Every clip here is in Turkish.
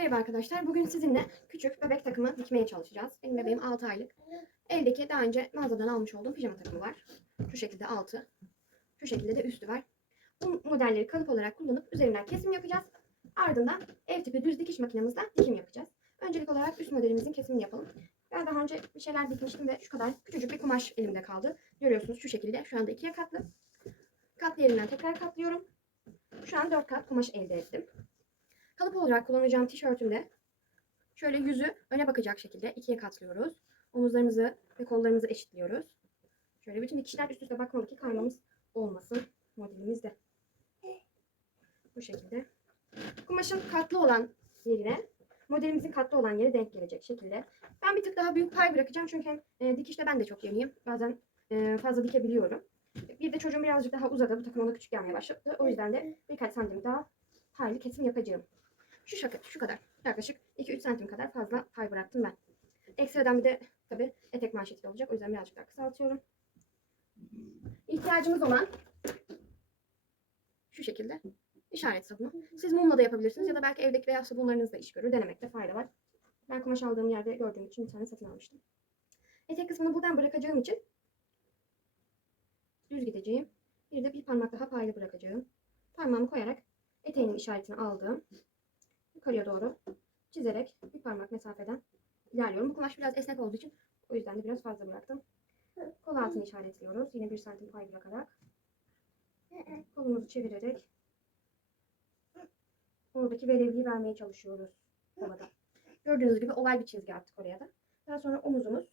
Merhaba arkadaşlar. Bugün sizinle küçük bebek takımı dikmeye çalışacağız. Benim bebeğim 6 aylık. Eldeki daha önce mağazadan almış olduğum pijama takımı var. Şu şekilde altı. Şu şekilde de üstü var. Bu modelleri kalıp olarak kullanıp üzerinden kesim yapacağız. Ardından ev tipi düz dikiş makinemizle dikim yapacağız. Öncelik olarak üst modelimizin kesimini yapalım. Ben daha önce bir şeyler dikmiştim ve şu kadar küçücük bir kumaş elimde kaldı. Görüyorsunuz şu şekilde. Şu anda ikiye katlı. Katlı yerinden tekrar katlıyorum. Şu an 4 kat kumaş elde ettim. Kalıp olarak kullanacağım tişörtümde şöyle yüzü öne bakacak şekilde ikiye katlıyoruz. Omuzlarımızı ve kollarımızı eşitliyoruz. Şöyle bütün dikişler üst üste bakmalı ki kaymamız olmasın modelimizde. Bu şekilde. Kumaşın katlı olan yerine modelimizin katlı olan yeri denk gelecek şekilde. Ben bir tık daha büyük pay bırakacağım çünkü e, dikişte ben de çok yeniyim. Bazen e, fazla dikebiliyorum. Bir de çocuğum birazcık daha uzadı. Bu takım ona küçük gelmeye başladı. O yüzden de birkaç santim daha paylı kesim yapacağım. Şu şaka, şu kadar. Yaklaşık 2-3 santim kadar fazla pay bıraktım ben. Ekstradan bir de tabi etek manşeti olacak. O yüzden birazcık daha kısaltıyorum. İhtiyacımız olan şu şekilde işaret sabunu. Siz mumla da yapabilirsiniz ya da belki evdeki beyaz sabunlarınız da iş görür. Denemekte fayda var. Ben kumaş aldığım yerde gördüğüm için bir tane satın almıştım. Etek kısmını buradan bırakacağım için düz gideceğim. Bir de bir parmak daha paylı bırakacağım. Parmağımı koyarak eteğimin işaretini aldım yukarıya doğru çizerek bir parmak mesafeden ilerliyorum. Bu kumaş biraz esnek olduğu için o yüzden de biraz fazla bıraktım. Kol altını işaretliyoruz. Yine bir santim pay bırakarak. Kolumuzu çevirerek oradaki verevliği vermeye çalışıyoruz havada. Gördüğünüz gibi oval bir çizgi attık oraya da. Daha sonra omuzumuz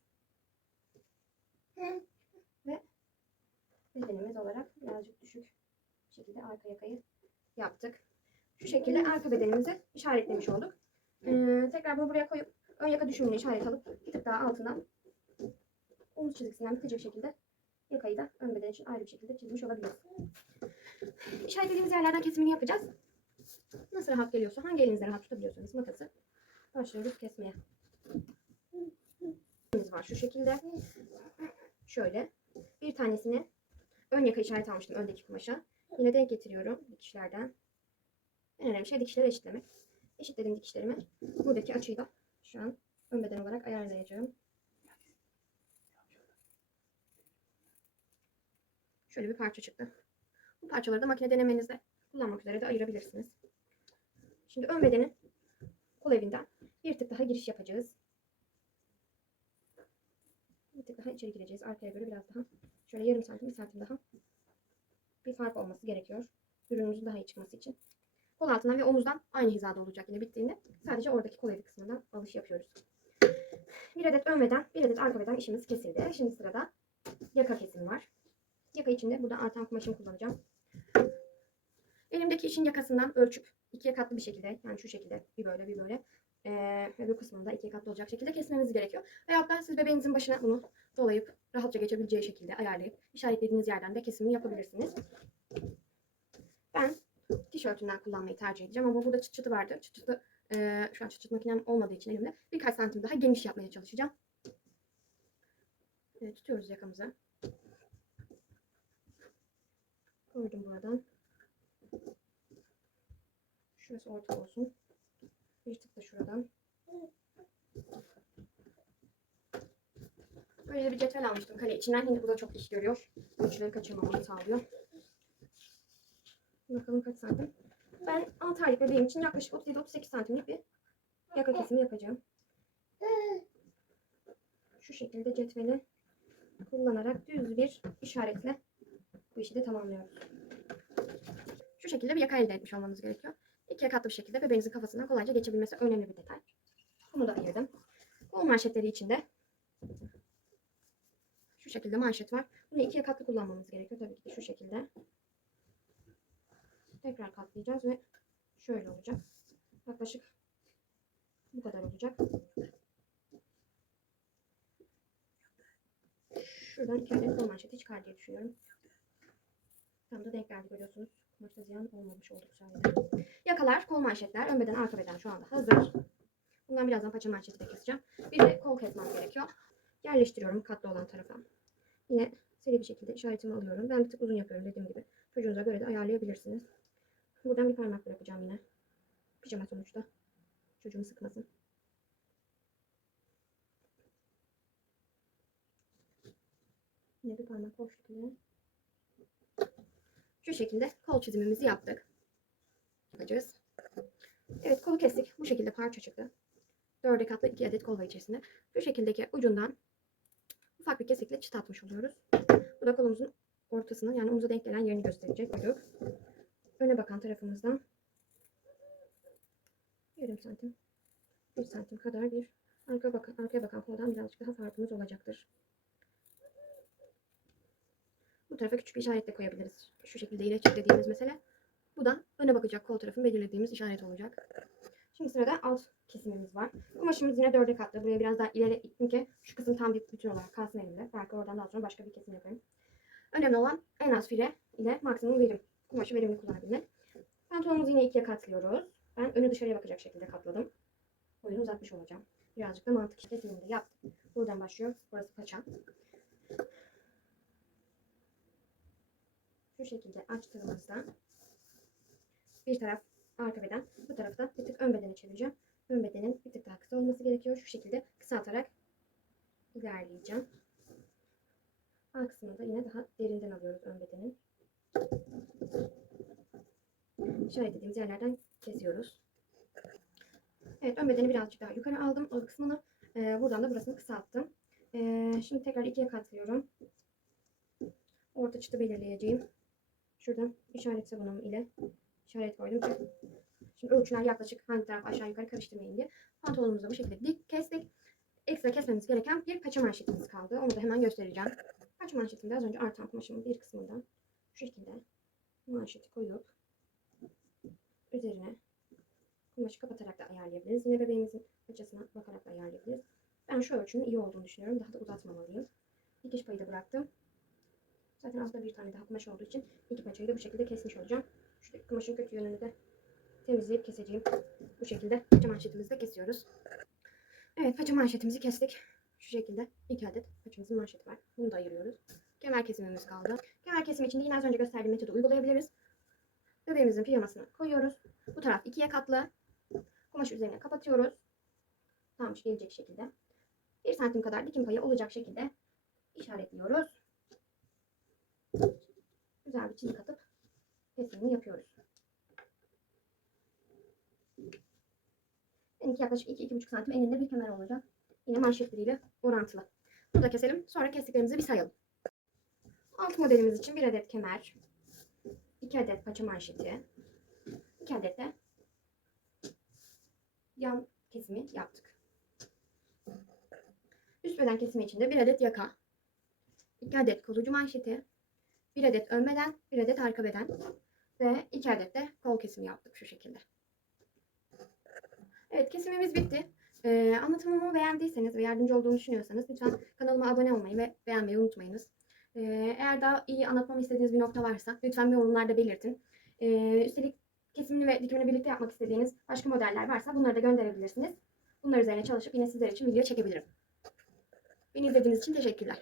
ve bedenimiz olarak birazcık düşük şekilde arka yakayı yaptık. Şu şekilde arka bedenimizi işaretlemiş olduk. Ee, tekrar bunu buraya koyup ön yaka düşümünü işaret alıp bir tık daha altından omuz çizgisinden bitecek şekilde yakayı da ön beden için ayrı bir şekilde çizmiş olabiliriz. İşaretlediğimiz yerlerden kesimini yapacağız. Nasıl rahat geliyorsa, hangi elinizle rahat tutabiliyorsanız makası başlıyoruz kesmeye. Var şu şekilde. Şöyle. Bir tanesini ön yaka işaret almıştım öndeki kumaşa. Yine denk getiriyorum dikişlerden. En önemli şey dikişleri eşitlemek. Eşitledim dikişlerimi. Buradaki açıyı da şu an ön beden olarak ayarlayacağım. Şöyle bir parça çıktı. Bu parçaları da makine denemenizde kullanmak üzere de ayırabilirsiniz. Şimdi ön bedenin kol evinden bir tık daha giriş yapacağız. Bir tık daha içeri gireceğiz. Arkaya göre biraz daha şöyle yarım santim, bir santim daha bir fark olması gerekiyor. Ürünümüzün daha iyi çıkması için. Kol altından ve omuzdan aynı hizada olacak yine bittiğinde. Sadece oradaki kol kısmından alış yapıyoruz. Bir adet ön beden, bir adet arka beden işimiz kesildi. Şimdi sırada yaka kesimi var. Yaka için de burada artan kumaşımı kullanacağım. Elimdeki işin yakasından ölçüp ikiye katlı bir şekilde yani şu şekilde bir böyle bir böyle ee, bu kısmında ikiye katlı olacak şekilde kesmemiz gerekiyor. Veyahut da siz bebeğinizin başına bunu dolayıp rahatça geçebileceği şekilde ayarlayıp işaretlediğiniz yerden de kesimini yapabilirsiniz. Ben tişörtünden kullanmayı tercih edeceğim ama burada çıt çıtı vardı. Çıt çıtı e, şu an çıt çıt makinem olmadığı için elimde birkaç santim daha geniş yapmaya çalışacağım. Evet, tutuyoruz yakamızı. Koydum buradan. Şurası orta olsun. Bir tık da şuradan. Böyle bir cetvel almıştım kale içinden. Yine bu da çok iş görüyor. Ölçüleri kaçırmamamı sağlıyor. Bakalım kaç santim. Ben 6 aylık bebeğim için yaklaşık 37-38 santimlik bir yaka kesimi yapacağım. Şu şekilde cetveli kullanarak düz bir işaretle bu işi de tamamlıyoruz. Şu şekilde bir yaka elde etmiş olmamız gerekiyor. İkiye katlı bir şekilde bebeğinizin kafasından kolayca geçebilmesi önemli bir detay. Bunu da ayırdım. Kol manşetleri içinde şu şekilde manşet var. Bunu ikiye katlı kullanmamız gerekiyor. Tabii ki şu şekilde. Tekrar katlayacağız ve şöyle olacak. Yaklaşık bu kadar olacak. Şuradan iki adet kol manşeti çıkar diye düşünüyorum. Tam da denk geldi görüyorsunuz. Kumaşta ziyan olmamış oldu bu sayede. Yakalar, kol manşetler, ön beden, arka beden şu anda hazır. Bundan birazdan paça manşeti de keseceğim. Bir de kol kesmem gerekiyor. Yerleştiriyorum katlı olan tarafa. Yine seri bir şekilde işaretimi alıyorum. Ben bir tık uzun yapıyorum dediğim gibi. Çocuğunuza göre de ayarlayabilirsiniz. Buradan bir parmak bırakacağım yine. Pijama sonuçta. Çocuğumu sıkmasın. Yine bir parmak boşluk ile. Şu şekilde kol çizimimizi yaptık. Yapacağız. Evet kolu kestik. Bu şekilde parça çıktı. Dörde katlı iki adet kol var içerisinde. Şu şekildeki ucundan ufak bir kesikle çıt atmış oluyoruz. Bu da kolumuzun ortasını yani omuza denk gelen yerini gösterecek. Koyduk. Öne bakan tarafımızdan yarım santim, bir santim kadar bir arka bakan, arkaya bakan koldan birazcık daha farkımız olacaktır. Bu tarafa küçük bir işaret de koyabiliriz. Şu şekilde yine çitlediğimiz mesele. Bu da öne bakacak kol tarafın belirlediğimiz işaret olacak. Şimdi sırada alt kesimimiz var. Kumaşımız yine dörde katlı. Buraya biraz daha ileri ittim ki şu kısım tam bir bütün olarak kalsın elimde. Belki oradan daha sonra başka bir kesim yaparım. Önemli olan en az fire ile maksimum verim. Kumaşı verimli kullanabilmek. Pantolonumuzu yine ikiye katlıyoruz. Ben önü dışarıya bakacak şekilde katladım. Boyunu uzatmış olacağım. Birazcık da mantık de yaptım. Buradan başlıyor. Burası paça. Şu şekilde açtığımızda bir taraf arka beden, bu tarafta bir tık ön bedene çevireceğim. Ön bedenin bir tık daha kısa olması gerekiyor. Şu şekilde kısaltarak ilerleyeceğim. Alt kısmını da yine daha derinden alıyoruz ön bedenin. İşaretlediğimiz yerlerden kesiyoruz. Evet ön bedeni birazcık daha yukarı aldım. O kısmını e, buradan da burasını kısalttım. E, şimdi tekrar ikiye katlıyorum. Orta çıtı belirleyeceğim. Şuradan işaret sabunum ile işaret koydum şimdi ölçüler yaklaşık hangi taraf aşağı yukarı karıştırmayın diye. Pantolonumuzu bu şekilde dik kestik. Ekstra kesmemiz gereken bir paça manşetimiz kaldı. Onu da hemen göstereceğim. Paça manşetinde az önce artan kumaşımın bir kısmından şu şekilde manşeti koyup üzerine kumaşı kapatarak da ayarlayabiliriz. Yine bebeğimizin paçasına bakarak da ayarlayabiliriz. Ben şu ölçünün iyi olduğunu düşünüyorum. Daha da uzatmamalıyım. Dikiş payı da bıraktım. Zaten az da bir tane daha kumaş olduğu için iki paçayı da bu şekilde kesmiş olacağım. Şuradaki kumaşın kötü yönünü de temizleyip keseceğim. Bu şekilde paça manşetimizi de kesiyoruz. Evet paça manşetimizi kestik. Şu şekilde iki adet paçamızın manşeti var. Bunu da ayırıyoruz. Kemer kesimimiz kaldı. Kemer kesimi için de yine az önce gösterdiğim metodu uygulayabiliriz. Bebeğimizin pijamasını koyuyoruz. Bu taraf ikiye katlı. Kumaşı üzerine kapatıyoruz. Tam gelecek şekilde. Bir santim kadar dikim payı olacak şekilde işaretliyoruz. Güzel bir çizik atıp kesimini yapıyoruz. Benimki yaklaşık 2-2,5 santim eninde bir kemer olacak. Yine manşetleriyle orantılı. Bunu da keselim. Sonra kestiklerimizi bir sayalım. Alt modelimiz için bir adet kemer, 2 adet paça manşeti, 2 adet de yan kesimi yaptık. Üst beden kesimi için de bir adet yaka, 2 adet kolucu manşeti, bir adet ön beden, bir adet arka beden ve 2 adet de kol kesimi yaptık şu şekilde. Evet kesimimiz bitti. Ee, anlatımımı beğendiyseniz ve yardımcı olduğunu düşünüyorsanız lütfen kanalıma abone olmayı ve beğenmeyi unutmayınız. Ee, eğer daha iyi anlatmamı istediğiniz bir nokta varsa lütfen yorumlarda belirtin. Ee, üstelik kesimini ve dikimini birlikte yapmak istediğiniz başka modeller varsa bunları da gönderebilirsiniz. Bunlar üzerine çalışıp yine sizler için video çekebilirim. Beni izlediğiniz için teşekkürler.